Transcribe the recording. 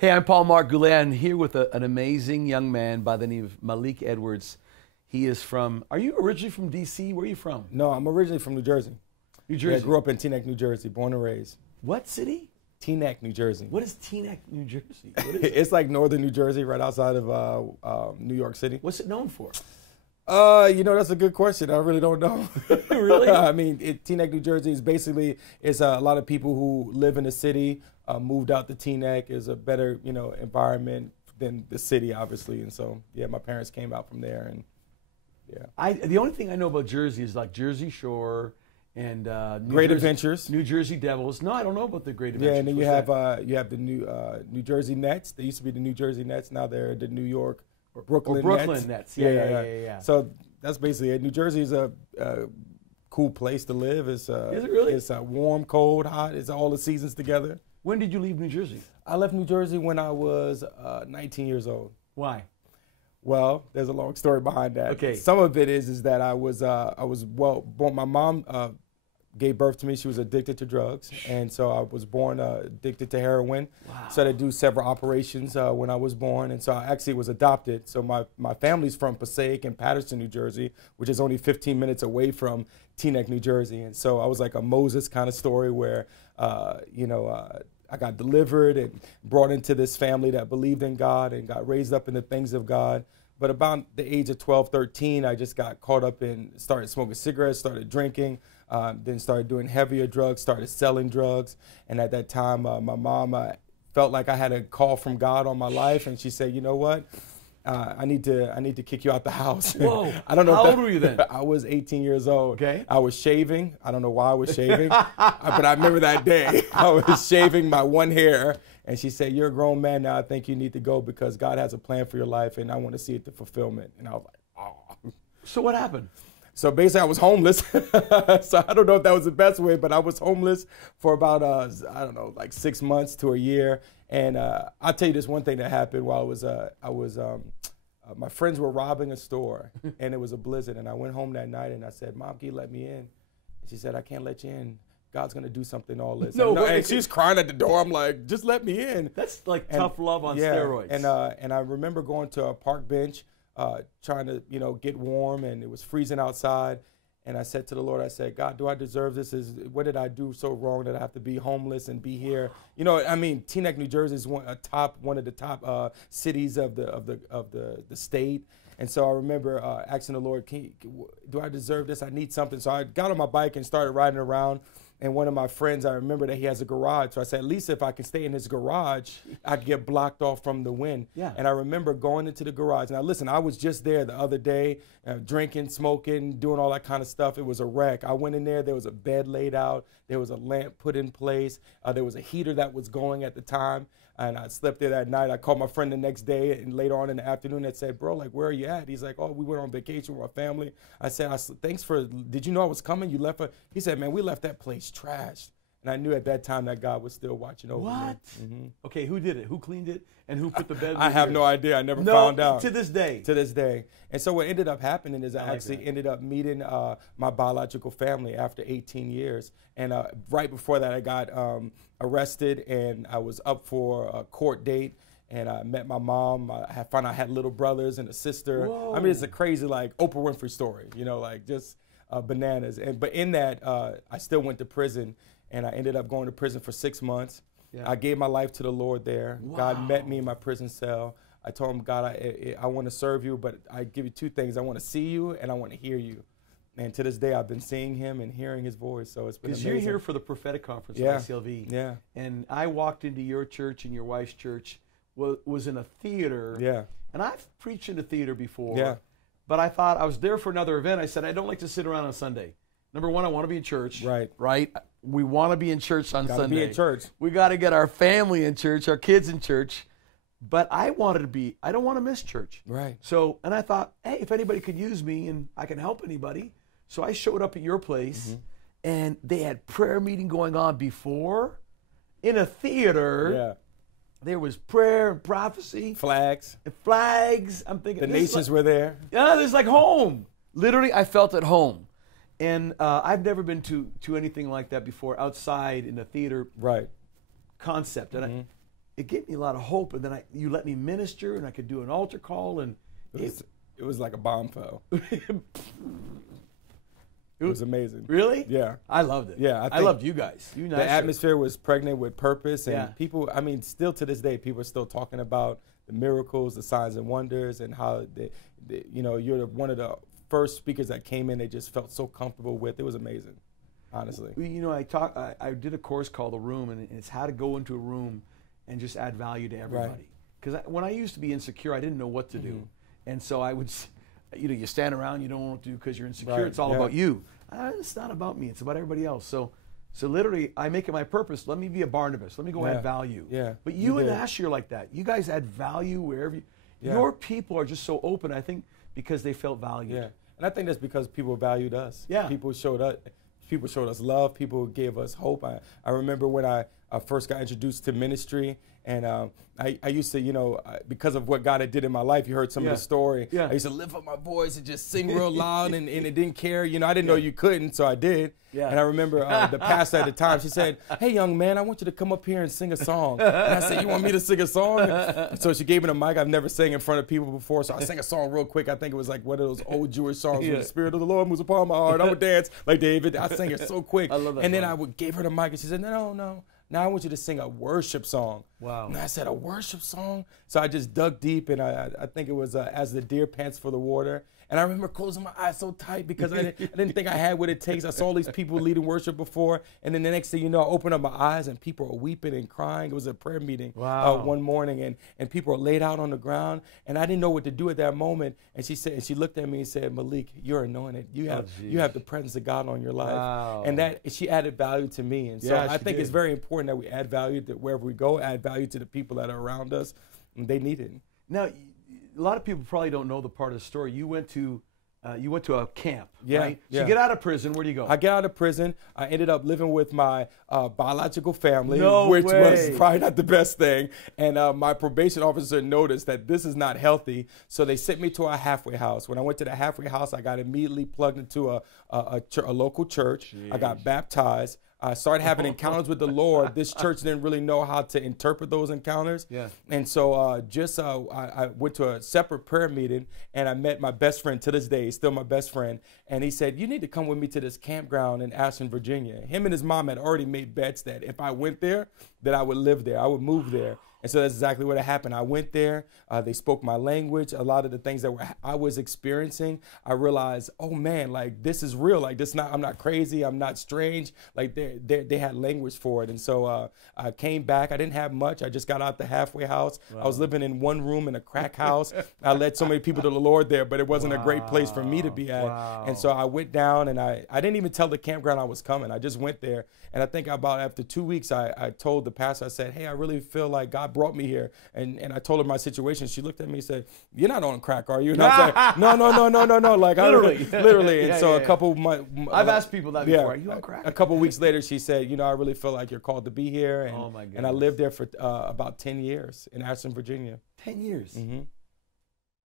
Hey, I'm Marc Goulet. I'm here with an amazing young man by the name of Malik Edwards. He is from, are you originally from D.C.? Where are you from? No, I'm originally from New Jersey. New Jersey? Yeah, I grew up in Teaneck, New Jersey, born and raised. What city? Teaneck, New Jersey. What is Teaneck, New Jersey? What is it? It's like northern New Jersey, right outside of New York City. What's it known for? That's a good question. I really don't know. Really? I mean, Teaneck, New Jersey is basically, it's a lot of people who live in the city, moved out to Teaneck. Is a better, environment than the city, obviously. And so, yeah, my parents came out from there, and yeah. The only thing I know about Jersey is like Jersey Shore and Great Adventures, New Jersey Devils. No, I don't know about the Great Adventures. Yeah, and then you have the New Jersey Nets. They used to be the New Jersey Nets. Now they're the New York or Brooklyn Nets. Yeah. So that's basically it. New Jersey is a cool place to live. Is it really? It's warm, cold, hot. It's all the seasons together. When did you leave New Jersey? I left New Jersey when I was 19 years old. Why? Well, there's a long story behind that. Okay. Some of it is that I was born. My mom gave birth to me. She was addicted to drugs, and so I was born addicted to heroin. Wow. So I had to do several operations when I was born, and so I actually was adopted. So my family's from Passaic and Paterson, New Jersey, which is only 15 minutes away from Teaneck, New Jersey. And so I was like a Moses kind of story where, I got delivered and brought into this family that believed in God and got raised up in the things of God. But about the age of 12, 13, I just got caught up in, started smoking cigarettes, started drinking, then started doing heavier drugs, started selling drugs. And at that time, my mom felt like I had a call from God on my life. And she said, you know what? I need to kick you out the house. Whoa. I don't know. How old were you then? I was 18 years old. Okay. I was shaving. I don't know why I was shaving, but I remember that day. I was shaving my one hair, and she said, "You're a grown man now. I think you need to go because God has a plan for your life, and I want to see it to fulfillment." And I was like, "Oh." So what happened? So basically, I was homeless. So I don't know if that was the best way, but I was homeless for about, like 6 months to a year. And I'll tell you this one thing that happened while my friends were robbing a store, and it was a blizzard. And I went home that night, and I said, "Mom, can you let me in?" And she said, "I can't let you in. God's going to do something all this." And she's crying at the door. I'm like, "Just let me in." That's like tough love on steroids. And I remember going to a park bench, trying to, get warm, and it was freezing outside. And I said to the Lord, I said, "God, do I deserve this? What did I do so wrong that I have to be homeless and be here?" Teaneck, New Jersey is one of the top cities of the state. And so I remember asking the Lord, do I deserve this? I need something. So I got on my bike and started riding around. And one of my friends, I remember that he has a garage. So I said, at least if I can stay in his garage, I could get blocked off from the wind. Yeah. And I remember going into the garage. Now, listen, I was just there the other day, drinking, smoking, doing all that kind of stuff. It was a wreck. I went in there. There was a bed laid out. There was a lamp put in place. There was a heater that was going at the time. And I slept there that night. I called my friend the next day and later on in the afternoon and said, "Bro, like, where are you at?" He's like, "Oh, we went on vacation with our family." I said, did you know I was coming? You left He said, "Man, we left that place trashed." And I knew at that time that God was still watching over me. What? Mm-hmm. Okay, who did it? Who cleaned it? And who put the bed? I have no idea. I never found out. To this day. To this day. And so what ended up happening is I actually ended up meeting my biological family after 18 years. And right before that, I got arrested, and I was up for a court date. And I met my mom. I found out I had little brothers and a sister. Whoa. I mean, it's a crazy, like, Oprah Winfrey story, just bananas. But in that, I still went to prison, and I ended up going to prison for 6 months. Yeah. I gave my life to the Lord there. Wow. God met me in my prison cell. I told him, "God, I want to serve you, but I give you two things. I want to see you, and I want to hear you." And to this day, I've been seeing him and hearing his voice. So it's been amazing. Because you're here for the prophetic conference at ICLV. Yeah. And I walked into your church and your wife's church, was in a theater. Yeah. And I've preached in a theater before. Yeah. But I thought I was there for another event. I said, I don't like to sit around on Sunday. Number one, I want to be in church. Right. Right? We want to be in church on Sunday. Be in church. We got to get our family in church, our kids in church. But I don't want to miss church. Right. So, and I thought, hey, if anybody could use me and I can help anybody. So I showed up at your place, and they had prayer meeting going on before in a theater. Yeah. There was prayer and prophecy. Flags. And flags. I'm thinking. The nations were there. Yeah, this is like home. Literally, I felt at home. And I've never been to anything like that before outside in a theater right. concept. And it gave me a lot of hope. And then you let me minister, and I could do an altar call, and It was like a bomb fell. It was amazing. Really? Yeah. I loved it. Yeah, I loved you guys. You the atmosphere was pregnant with purpose, and people, I mean, still to this day, people are still talking about the miracles, the signs and wonders, and how you know, you're one of the first speakers that came in. They just felt so comfortable with. It was amazing, honestly. You know, I did a course called The Room, and it's how to go into a room and just add value to everybody. Because when I used to be insecure, I didn't know what to do, and so I would. You know, you stand around, you don't know what to do because you're insecure. It's all about you. It's not about me. It's about everybody else. So literally, I make it my purpose. Let me be a Barnabas. Let me go add value. Yeah. But you and Ashley are like that. You guys add value wherever you. Your people are just so open, I think, because they felt valued. Yeah. And I think that's because people valued us. Yeah. People showed us love. People gave us hope. I remember when I first got introduced to ministry, and I used to, you know, because of what God had did in my life, you heard some of the story. I used to lift up my voice and just sing real loud, and it didn't care. You know, I didn't know you couldn't, so I did. And I remember the pastor at the time, she said, "Hey, young man, I want you to come up here and sing a song." And I said, "You want me to sing a song?" And so she gave me the mic. I've never sang in front of people before, so I sang a song real quick. I think it was like one of those old Jewish songs, "When the Spirit of the Lord moves upon my heart, I would dance like David." I sang it so quick. I love that and then song. I would give her the mic, and she said, "No. Now I want you to sing a worship song." Wow. And I said, "A worship song?" So I just dug deep, and I think it was As the Deer Pants for the Water. And I remember closing my eyes so tight because I didn't think I had what it takes. I saw all these people leading worship before, and then the next thing you know, I opened up my eyes, and people are weeping and crying. It was a prayer meeting one morning, and people are laid out on the ground, and I didn't know what to do at that moment. And she looked at me and said, "Malik, you're anointed. You have the presence of God on your life." Wow. And that she added value to me. And so I think it's very important that we add value to wherever we go, add value to the people that are around us. And they need it. Now, a lot of people probably don't know the part of the story. You went to a camp, right? So you get out of prison. Where do you go? I get out of prison. I ended up living with my biological family, No which way. was probably not the best thing. And my probation officer noticed that this is not healthy, so they sent me to a halfway house. When I went to the halfway house, I got immediately plugged into a local church. Jeez. I got baptized. I started having encounters with the Lord. This church didn't really know how to interpret those encounters. And so I went to a separate prayer meeting, and I met my best friend to this day. He's still my best friend. And he said, "You need to come with me to this campground in Ashland, Virginia." Him and his mom had already made bets that if I went there, that I would live there. I would move there. And so that's exactly what happened. I went there. They spoke my language. A lot of the things that I was experiencing, I realized, oh man, like this is real. Like I'm not crazy. I'm not strange. Like they had language for it. And so I came back. I didn't have much. I just got out the halfway house. Wow. I was living in one room in a crack house. I led so many people to the Lord there, but it wasn't a great place for me to be at. Wow. And so I went down, and I didn't even tell the campground I was coming. I just went there. And I think about after 2 weeks, I told the pastor, I said, "Hey, I really feel like God brought me here." And I told her my situation. She looked at me and said, "You're not on crack, are you?" And I was like, no. Like literally. And so a couple months. I've asked people that before. Are you on crack? A couple weeks later, she said, "I really feel like you're called to be here." And, oh my goodness. And I lived there for about 10 years in Ashland, Virginia. 10 years. Mm-hmm.